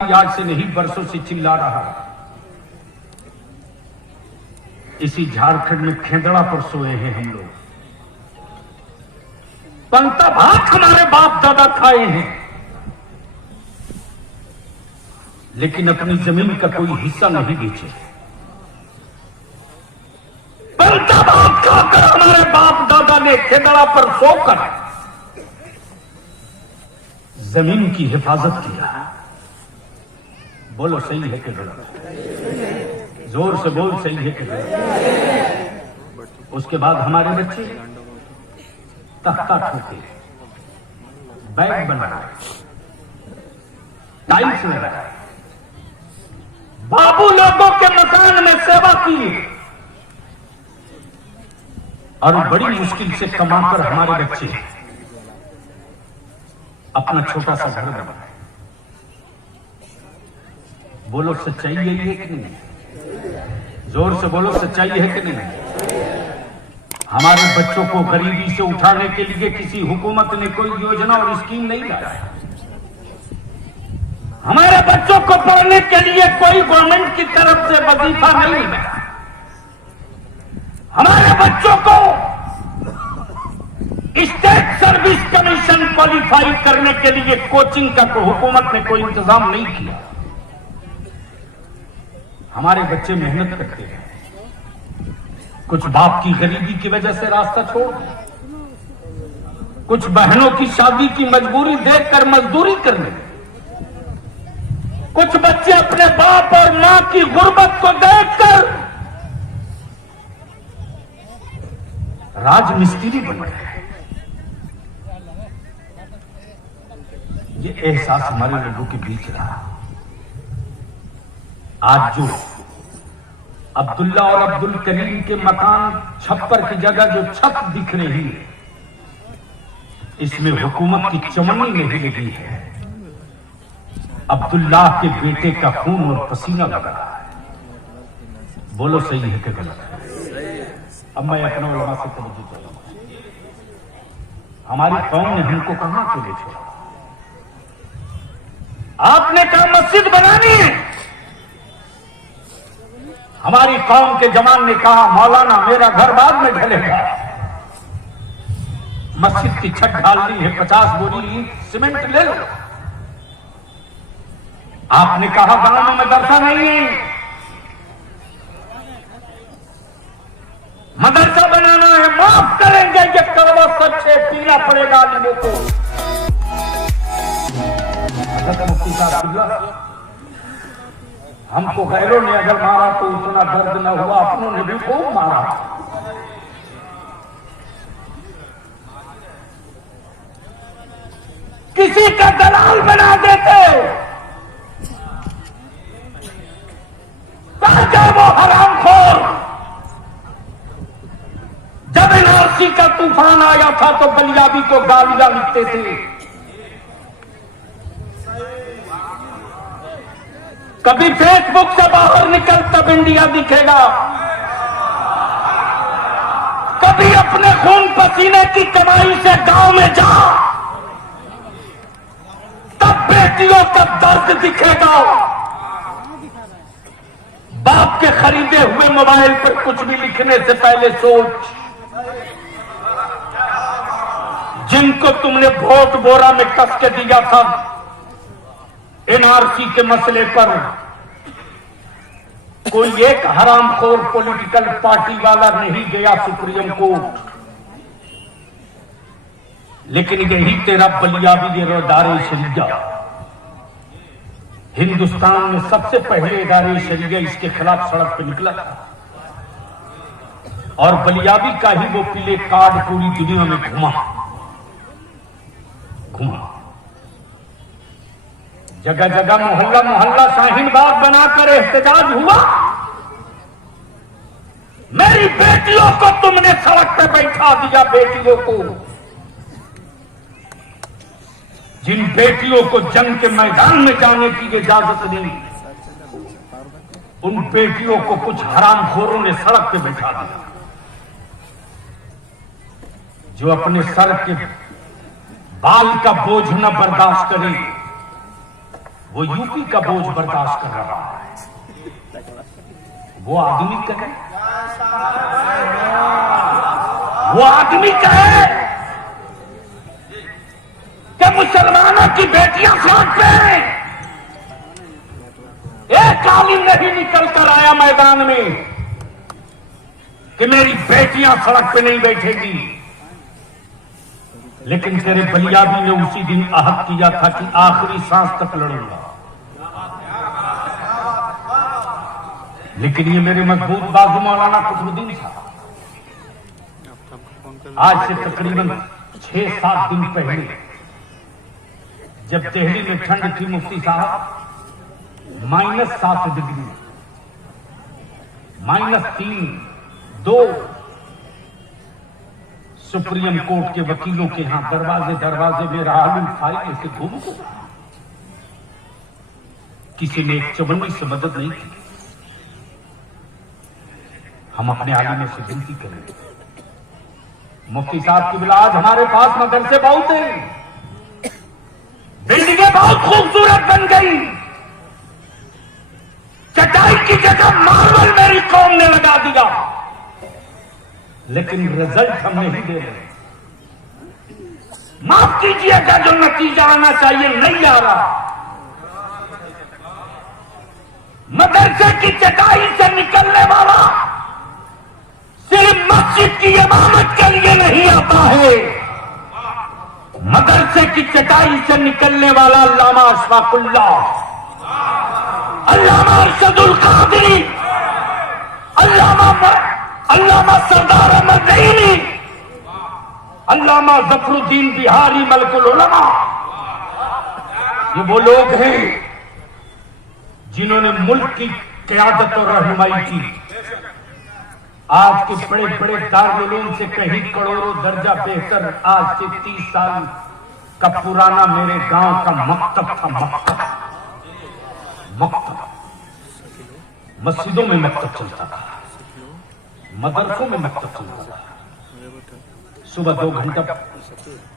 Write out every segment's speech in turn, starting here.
आज से नहीं बरसों से चिल्ला रहा। इसी झारखंड में खेदड़ा पर सोए हैं हम लोग। पंता भात हमारे बाप दादा खाए हैं, लेकिन अपनी जमीन का कोई हिस्सा नहीं बेचे। पंता भात खाकर हमारे बाप दादा ने खेदड़ा पर सोकर जमीन की हिफाजत किया। बोलो सही है कि गलत? जोर से बोल, सही है कि गलत? उसके बाद हमारे बच्चे तख्ता ठोके, बैग बनाए, टाइल्स लगाए, बाबू लोगों के मकान में सेवा की और बड़ी मुश्किल से कमाकर हमारे बच्चे अपना छोटा सा घर बनाए। बोलो सच्चाई यही है कि नहीं? जोर से बोलो, सच्चाई है कि नहीं? हमारे बच्चों को गरीबी से उठाने के लिए किसी हुकूमत ने कोई योजना और स्कीम नहीं लाया। हमारे बच्चों को पढ़ने के लिए कोई गवर्नमेंट की तरफ से वजीफा नहीं मिला। हमारे बच्चों को स्टेट सर्विस कमीशन क्वालिफाई करने के लिए कोचिंग का हुकूमत ने कोई इंतजाम नहीं किया। हमारे बच्चे मेहनत करते हैं, कुछ बाप की गरीबी की वजह से रास्ता छोड़, कुछ बहनों की शादी की मजबूरी देखकर मजदूरी करने, कुछ बच्चे अपने बाप और मां की गुर्बत को देखकर राजमिस्त्री बन गए। ये एहसास हमारे लोगों के बीच रहा। आज जो अब्दुल्ला और अब्दुल करीम के मकान छप्पर की जगह जो छत दिख रही है, इसमें हुकूमत की चमनी नहीं लगी है। अब्दुल्ला के बेटे का खून और पसीना लगा रहा है। बोलो सही है कि गलत? अब मैं अपना उलमा से तवज्जो चाहूंगा। हमारी कौम ने हमको कहां के लिए छोड़ा? आपने कहा मस्जिद बनानी है, हमारी कौम के जवान ने कहा मौलाना मेरा घर बाद में ढलेगा। मस्जिद की छत ढालनी है, 50 बोरी सीमेंट ले लो। आपने कहा गांव में मदरसा नहीं है, मदरसा बनाना है, माफ करेंगे ये कड़वा सच है, पीना पड़ेगा लोगों को। मुफ्ती साहब, हमको गैरों ने अगर मारा तो उतना दर्द न हुआ, अपनों ने भी खूब मारा। किसी का दलाल बना देते, ताकि वो हरामखोर। जब एनआरसी का तूफान आया था तो बलियाबी को गालियां लिखते थे। कभी फेसबुक से बाहर निकल तब इंडिया दिखेगा, कभी अपने खून पसीने की कमाई से गांव में जा, तब बेटियों का दर्द दिखेगा। बाप के खरीदे हुए मोबाइल पर कुछ भी लिखने से पहले सोच। जिनको तुमने वोट बोरा में कस के दिया था एनआरसी के मसले पर, कोई एक हरामखोर पॉलिटिकल पार्टी वाला नहीं गया सुप्रीम कोर्ट, लेकिन यही तेरा बलियाबी इदारे शरिया। हिंदुस्तान में सबसे पहले इदारे शरिया इसके खिलाफ सड़क पर निकला था, और बलियाबी का ही वो पीले कार्ड पूरी दुनिया में घुमा। जगह जगह मोहल्ला मोहल्ला शाहीन बाग बनाकर एहतजाज हुआ। मेरी बेटियों को तुमने सड़क पे बैठा दिया। बेटियों को, जिन बेटियों को जंग के मैदान में जाने की इजाजत नहीं, उन बेटियों को कुछ हरामखोरों ने सड़क पे बैठा दिया। जो अपने सर के बाल का बोझ न बर्दाश्त करे, वो यूपी का बोझ बर्दाश्त कर रहा है। वो आदमी कहे, वो आदमी कहे कि मुसलमानों की बेटियां सड़क पे हैं, एक आलिम नहीं निकल कर आया मैदान में कि मेरी बेटियां सड़क पे नहीं बैठेगी। लेकिन तेरे बलियाबी ने उसी दिन अहद किया था कि आखिरी सांस तक लड़ूंगा। लेकिन ये मेरे मजबूत बाजू मौलाना कुतुबुद्दीन था। आज से तकरीबन 6-7 दिन पहले जब दिल्ली में ठंड थी, मुफ्ती साहब -7 डिग्री, -3, 2 सुप्रीम कोर्ट के वकीलों के यहां दरवाजे में राहुल फाइल से घूम को किसी ने एक चवन्नी से मदद नहीं की। हम अपने आलिम से विनती करेंगे, मुफ्ती साहब की बिलाज हमारे पास मदरसे बहुत हैं, बिल्डिंगें बहुत खूबसूरत बन गई, चटाई की जगह मार्बल मेरी कौम ने लगा दिया, लेकिन रिजल्ट हम नहीं दे रहे। माफ कीजिएगा, जो नतीजा आना चाहिए नहीं आ रहा। मदरसे की चटाई से निकलने वाला सिर्फ मस्जिद की इमामत के लिए नहीं आता है। मदरसे की चटाई से निकलने वाला अल्लामा अशफाकुल्लाह, अल्लामा अरशदुल कादरी, अल्लामा सरदार अहमद नईमी, अल्लामा जफरुद्दीन बिहारी मलकुल उलमा, ये वो लोग हैं जिन्होंने मुल्क की क़यादत और रहनुमाई की। आज के बड़े बड़े दारुल उलूम से कहीं करोड़ों दर्जा बेहतर आज से 30 साल का पुराना मेरे गांव का मकतब था। मकतब मस्जिदों में मकतब चलता था, मदरसों में मकतब चलता था। सुबह 2 घंटा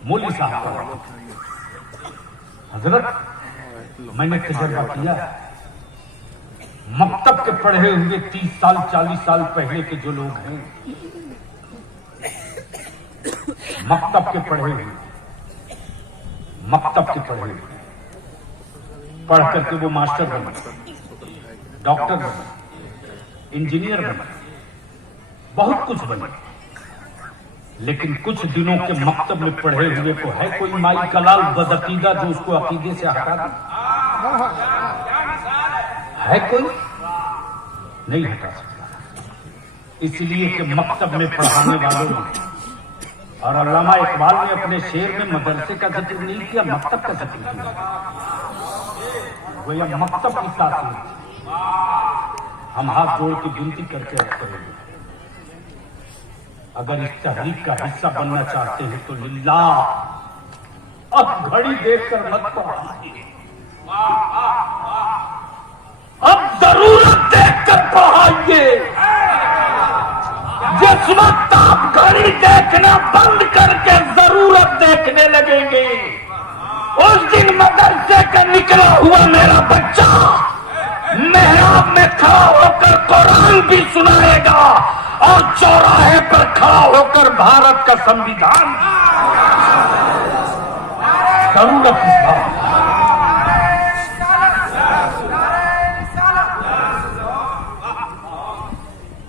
मौलवी साहब का हजरत मैंने तजर्बा किया। मकतब के पढ़े हुए 30 साल 40 साल पहले के जो लोग हैं, मकतब के पढ़े हुए पढ़ करके वो मास्टर बने, डॉक्टर बने, इंजीनियर बने, बहुत कुछ बने, लेकिन कुछ दिनों के मकतब में पढ़े हुए को है कोई माई कलाल बदअकीदा जो उसको अकीदे से हटा दे? है कोई? नहीं हटा सकता। इसलिए कि मकतब में पढ़ाने वालों ने, और अल्लामा इकबाल ने अपने शेर में मदरसे का जिक्र नहीं किया, मकतब का जिक्र किया। वो यह मकतब की तासीर। हम हाथ जोड़ के विनती करके करेंगे, अगर इस तहरीक का हिस्सा बनना चाहते हैं तो लिल्लाह अब घड़ी देखकर मत पढ़ाइए, अब जरूरत देखकर पढ़ाइए। जिस वक्त आप घड़ी देखना बंद करके जरूरत देखने लगेंगे, उस दिन मदरसे का निकला हुआ मेरा बच्चा मेहराब में खड़ा होकर कुरान भी सुनाएगा और चौराहे पर खड़ा होकर भारत का संविधान। जरूरत इस बात।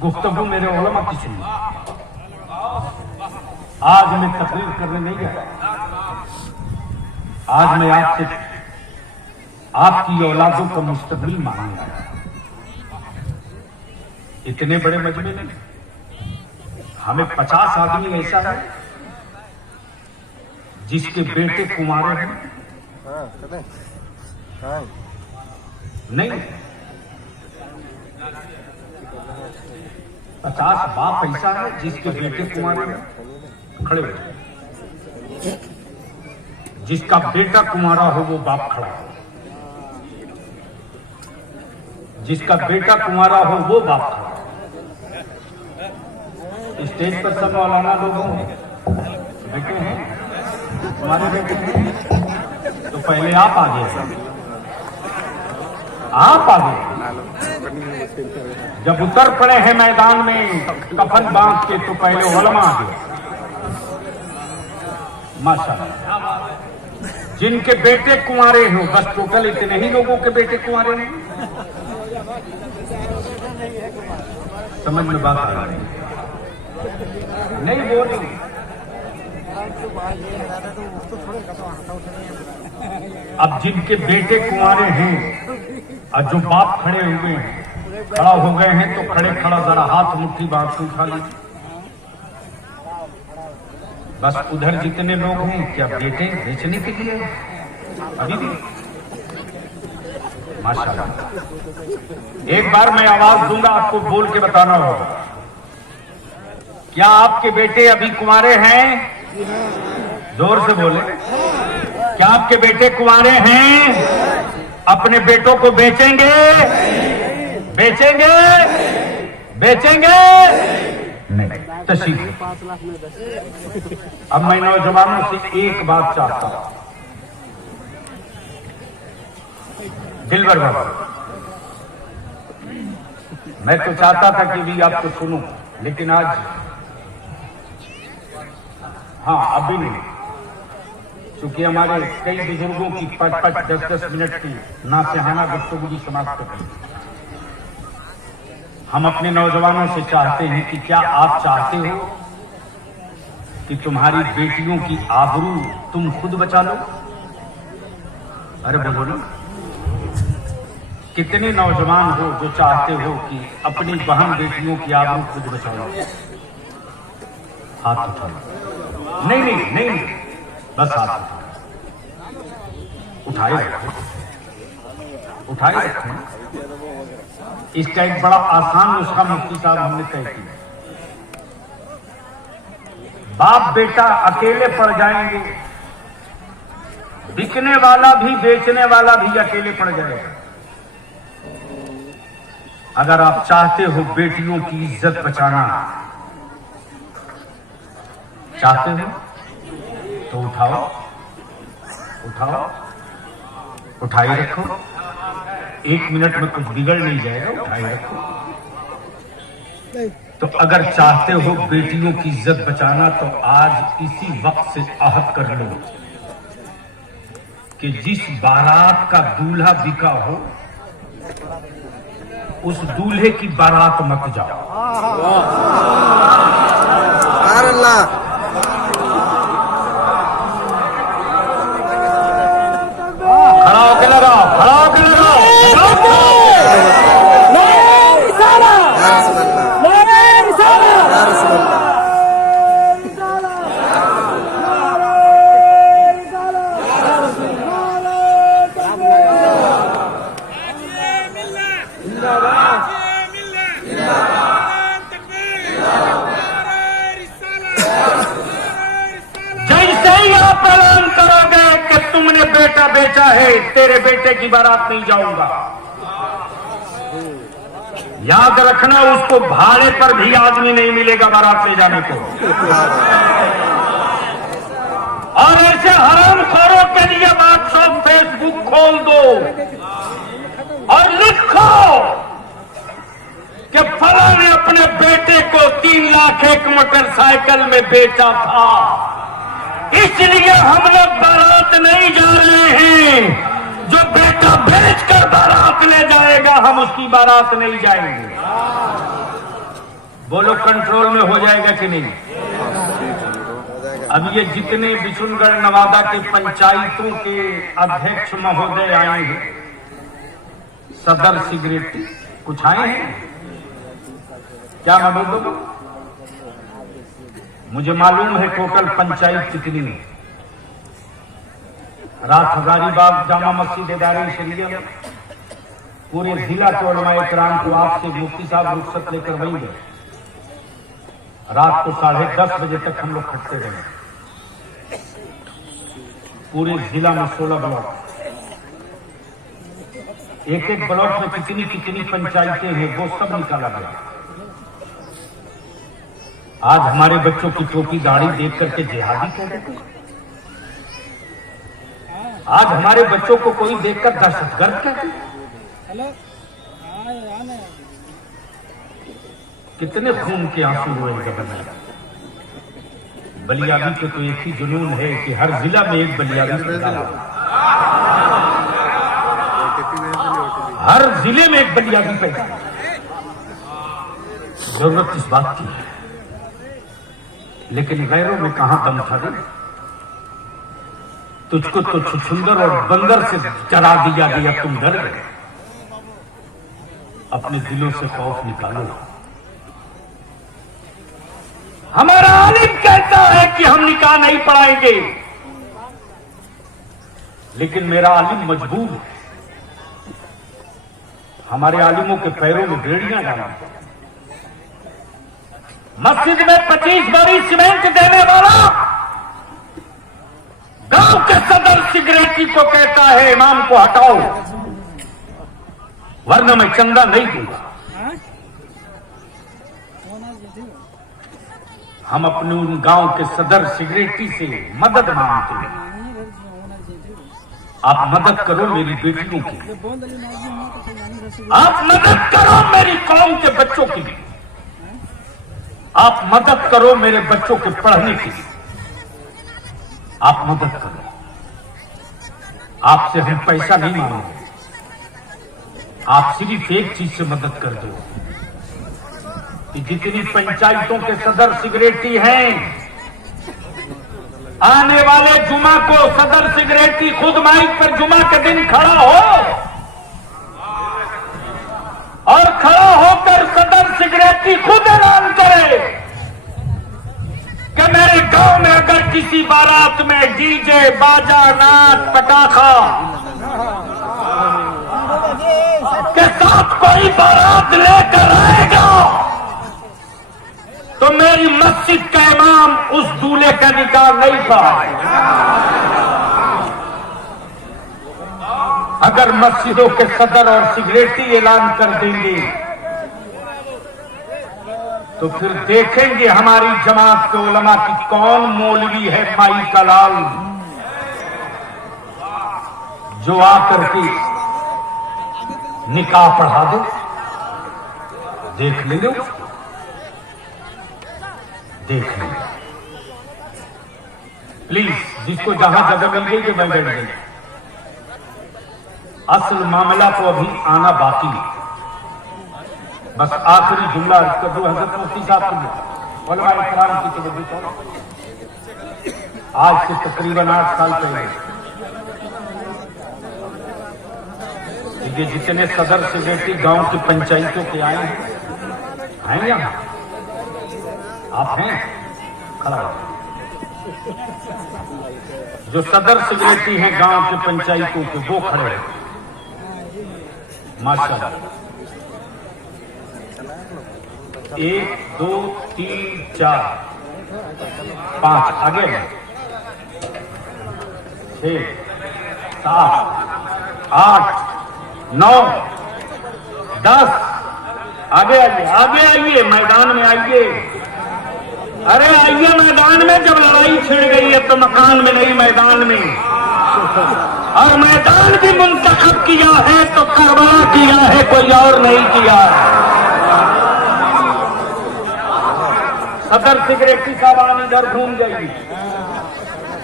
गुफ्तगू मेरे उलमा की सुनी। आज मैं तकरीर करने नहीं आया, आज मैं आपसे आपकी औलादों का मुस्तकबिल मांगने आया। इतने बड़े मजमे में हमें 50 आदमी ऐसा है जिसके बेटे कुंवारे हैं, नहीं 50 बाप ऐसा है जिसके बेटे कुंवारे हैं, खड़े हो। जिसका बेटा कुंवारा हो वो बाप खड़ा हो, जिसका बेटा कुंवारा हो वो बाप खड़ा हो। स्टेज पर सब मौलाना लोगों बेटे हैं, तुम्हारे बेटे हैं तो पहले आप आगे हैं। आप आगे जब उतर पड़े हैं मैदान में कफन बांध के तो पहले उलमा आ गए माशाल्लाह। जिनके बेटे कुंवारे हो, बस टोटल इतने ही लोगों के बेटे कुंवारे हैं। समझ में बात आ रही नहीं बोल रही। अब जिनके बेटे कुंवारे हैं और जो बाप खड़े हुए हैं, खड़ा हो गए हैं, तो खड़े खड़ा जरा हाथ मुट्ठी बांध के उठा लीजिए। बस उधर जितने लोग हैं क्या बेटे बेचने के लिए अभी भी? माशाल्लाह। एक बार मैं आवाज दूंगा, आपको बोल के बताना होगा। क्या आपके बेटे अभी कुंवारे हैं? जोर से बोले। क्या आपके बेटे कुंवारे हैं? अपने बेटों को बेचेंगे? बेचेंगे? बेचेंगे? नहीं। तशीफ। अब मैं नौजवानों से एक बात चाहता हूं, दिलबर बाबा, मैं तो चाहता था कि भी आपको सुनूं, लेकिन आज हाँ अभी नहीं, क्योंकि हमारे कई बुजुर्गों की 5-5, 10-10 मिनट की नासिहाना गुफ्तगू समाप्त करें। हम अपने नौजवानों से चाहते हैं कि क्या आप चाहते हो कि तुम्हारी बेटियों की आबरू तुम खुद बचा लो? अरे बोलो, कितने नौजवान हो जो चाहते हो कि अपनी बहन बेटियों की आबरू खुद बचा लो? हाथ उठा लो। नहीं नहीं नहीं, बस हाथ उठाए रखो, उठाए रखो। इसका एक बड़ा आसान नुस्खा मुफ्ती साहब हमने तय किया। बाप बेटा अकेले पड़ जाएंगे, बिकने वाला भी बेचने वाला भी अकेले पड़ जाएगा। अगर आप चाहते हो बेटियों की इज्जत बचाना, चाहते हो तो उठाओ, उठाओ, उठाए रखो। 1 मिनट में कुछ बिगड़ नहीं जाएगा, उठाए रखो। तो अगर चाहते हो बेटियों की इज्जत बचाना, तो आज इसी वक्त से अहद कर लो कि जिस बारात का दूल्हा बिका हो, उस दूल्हे की बारात मत जाओ। अल्लाह खड़ा होके लगाओ, खड़ा होके लगाओ। जैसे ही आप ऐलान करोगे कि तुमने बेटा बेचा है, तेरे बेटे की बारात नहीं जाऊंगा, याद रखना उसको भाड़े पर भी आदमी नहीं मिलेगा बारात ले जाने को। और ऐसे हरामखोरों के लिए व्हाट्सएप फेसबुक खोल दो और लिखो कि फला ने अपने बेटे को 3 लाख एक मोटरसाइकिल में बेचा था, इसलिए हम लोग बारात नहीं जा रहे हैं। जो बेटा बेचकर बारात ले जाएगा, हम उसकी बारात नहीं जाएंगे। बोलो कंट्रोल में हो जाएगा कि नहीं? अब ये जितने बिशुनगढ़ नवादा के पंचायतों के अध्यक्ष महोदय आए हैं, सदर सिगरेट कुछ आए हैं क्या? मैं बोल दूं, मुझे मालूम है टोटल पंचायत कितनी है। रात हजारीबाग जामा मस्जिद इदारे शरीया में पूरे जिला के उलमा इकराम को आपसे मुफ्ती साहब रुखसत लेकर वहीं गए। रात को 10:30 बजे तक हम लोग खटते रहे। पूरे जिला में 16 ब्लॉक, एक एक ब्लॉक में कितनी कितनी पंचायतें हैं, वो सब निकाला गया। आज हमारे बच्चों की टोपी दाढ़ी देख करके जिहादी कह देते, आज हमारे बच्चों को कोई देखकर दहशतगर्द कहते। कितने खून के आंसू हुए गबन। बलियागी के तो एक ही जुनून है कि हर जिला में एक बलियागी पैदा हो, हर जिले में एक बलियागी पैदा हो। जरूरत इस बात की है, लेकिन गैरों में कहां दम था रे? तुझको तो छुछुंदर और बंदर से डरा दिया गया, तुम डर गए। अपने दिलों से खौफ निकालो। हमारा आलिम कहता है कि हम निकाह नहीं पढ़ाएंगे, लेकिन मेरा आलिम मजबूर है। हमारे आलिमों के पैरों में बेड़ियां डाला। मस्जिद में 25 बोरी सीमेंट देने वाला गांव के सदर सिगरेटी को कहता है इमाम को हटाओ, वरना मैं चंदा नहीं दूंगा। हम अपने उन गांव के सदर सिगरेटी से मदद मांगते हैं। आप मदद करो मेरी बेटियों की, आप मदद करो मेरी कौम के बच्चों की, आप मदद करो मेरे बच्चों के पढ़ने की, आप मदद करो। आपसे हम पैसा नहीं मांगेंगे, आप सिर्फ एक चीज से मदद कर दो कि जितनी पंचायतों के सदर सिगरेटी हैं, आने वाले जुमा को सदर सिगरेटी खुद माइक पर जुमा के दिन खड़ा हो और खड़ा होकर सदर सिगरेटी खुद ऐलान करे कि मेरे गांव में अगर किसी बारात में डीजे बाजा नाच पटाखा के साथ कोई बारात लेकर आएगा तो मेरी मस्जिद का इमाम उस दूल्हे का निकाह नहीं पढ़ाएगा। अगर मस्जिदों के सदर और सिगरेटी ऐलान कर देंगे तो फिर देखेंगे हमारी जमात के उलमा की कौन मौलवी है माई का लाल जो आकर के निकाह पढ़ा दे। देख ले लो, देख ले प्लीज। जिसको जहां जगह मिल गई कि मैं बैठ गई। असल मामला तो अभी आना बाकी है। बस आखिरी जुमला कर दो हजरत मुफ्ती साहब को, उलमा इकराम की तवज्जो करो। आज से तकरीबन 8 साल पहले ये जितने सदर सिगरेटी गांव की पंचायतों के आए हैं यहाँ, आप हैं खड़ा हो। जो सदर सिगरेटी हैं गांव के पंचायतों के वो खड़े हैं माशाल्लाह। 1 2 3 4 5 आगे 6 7 8 9 10 आगे आइए, आगे आइए, मैदान में आइए। अरे आइए मैदान में। जब लड़ाई छिड़ गई है तो मकान में नहीं मैदान में, और मैदान भी मुंतखब किया है तो करबला किया है, कोई और नहीं किया। सदर सिगरेटी साहब इधर घूम गई,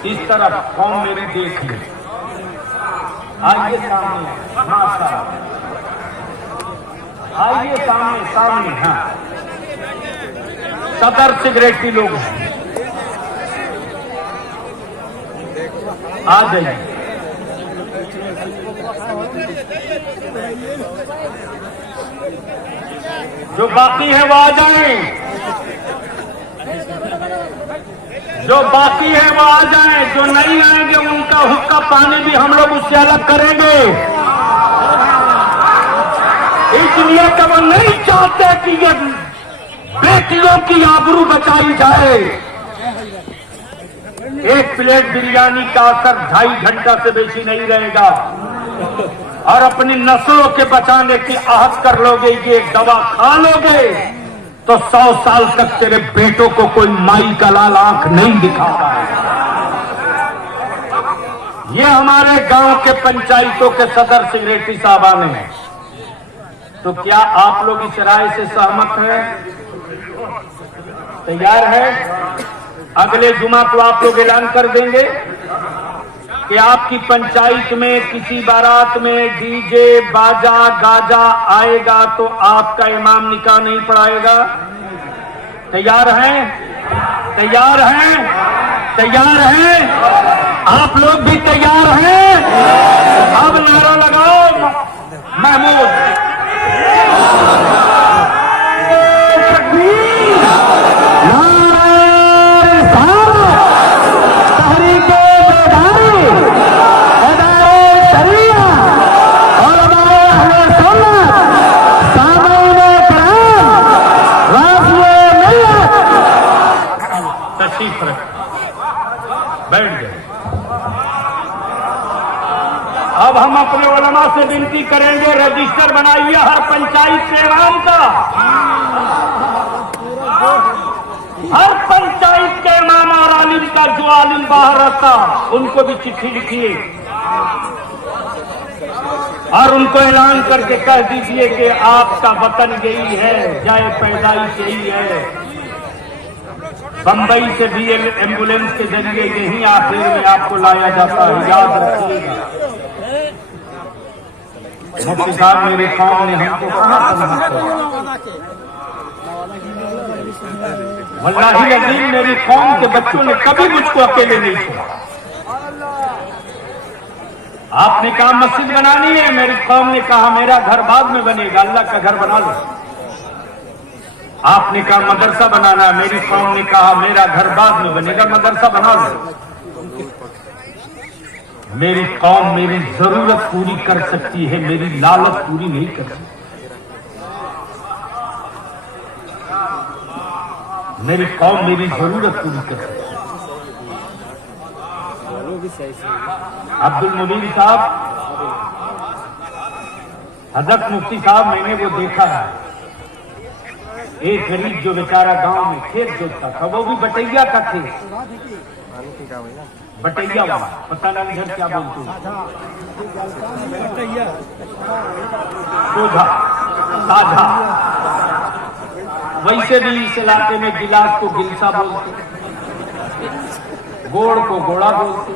इस तरफ कौन मेरी देख ली। आइए सामने, माशाअल्लाह आइए सामने सामने। हाँ, सदर सिगरेटी लोग हैं, आ जाइए। जो बाकी है वो आ जाएं, जो बाकी है वो आ जाएं। जो नहीं आएंगे उनका हुक्का पानी भी हम लोग उससे अलग करेंगे, इसलिए कि वो नहीं चाहते कि ये बेटियों की आबरू बचाई जाए। एक प्लेट बिरयानी का असर 2.5 घंटा से बेशी नहीं रहेगा, और अपनी नस्लों के बचाने की आहत कर लोगे, ये दवा खा लोगे तो 100 साल तक तेरे बेटों को कोई माई का लाल आंख नहीं दिखाता है। ये हमारे गांव के पंचायतों के सदर सिगरेटी साहबान हैं, तो क्या आप लोग इस राय से सहमत हैं? तैयार है? अगले जुमा को आप लोग ऐलान कर देंगे कि आपकी पंचायत में किसी बारात में डीजे बाजा गाजा आएगा तो आपका इमाम निकाह नहीं पढ़ाएगा। तैयार हैं? तैयार हैं? तैयार हैं? आप लोग भी तैयार हैं? अब नारा लगाओ महमूद। बैठ गए। अब हम अपने उलमा से विनती करेंगे, रजिस्टर बनाइए हर पंचायत के इमाम का। हर पंचायत के इमाम और आलिम का, जो आलिम बाहर रहता, उनको भी चिट्ठी लिखिए और उनको ऐलान करके कह दीजिए कि आपका वतन यही है, जाए पैदाइश यही है। बंबई से भी एम्बुलेंस के जरिए यही आखिर में आपको लाया जाता है, याद रखिएगा। मुफ्ती साहब मेरे कौम ने हमको कहाँ वल्लाही अजीम मेरी कौम के बच्चों ने कभी मुझको अकेले नहीं छोड़ा। आपने कहा मस्जिद बनानी है, मेरी कौम ने कहा मेरा घर बाद में बनेगा, अल्लाह का घर बना लो। आपने कहा मदरसा बनाना है, मेरी कौम ने कहा मेरा घर बाद में बनेगा, मदरसा बना लो। मेरी कौम मेरी जरूरत पूरी कर सकती है, मेरी लालच पूरी नहीं कर सकती। मेरी कौम मेरी जरूरत पूरी कर सकती है। अब्दुल मुबीन साहब, हजरत मुफ्ती साहब, मैंने वो देखा है, एक गरीब जो बेचारा गांव में खेत जोतता था, वो भी बटैया का खेत, बटैया वाला, पता नहीं इधर क्या बोलते हैं, सोझा साझा। वैसे भी इस इलाके में गिलास को गिलसा बोलते, गोड़ को गोड़ा बोलते,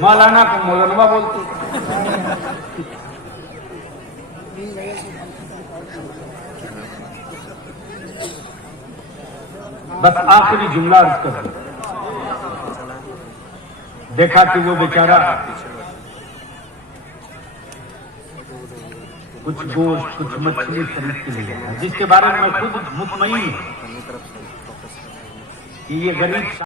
मौलाना को मौलनवा बोलते। बस आखिरी जुमला अर्ज कर दिया। देखा कि वो बेचारा कुछ गोश्त कुछ मछली खरीद के ले गया, जिसके बारे में मैं खुद मुतमईन हूं कि ये गरीब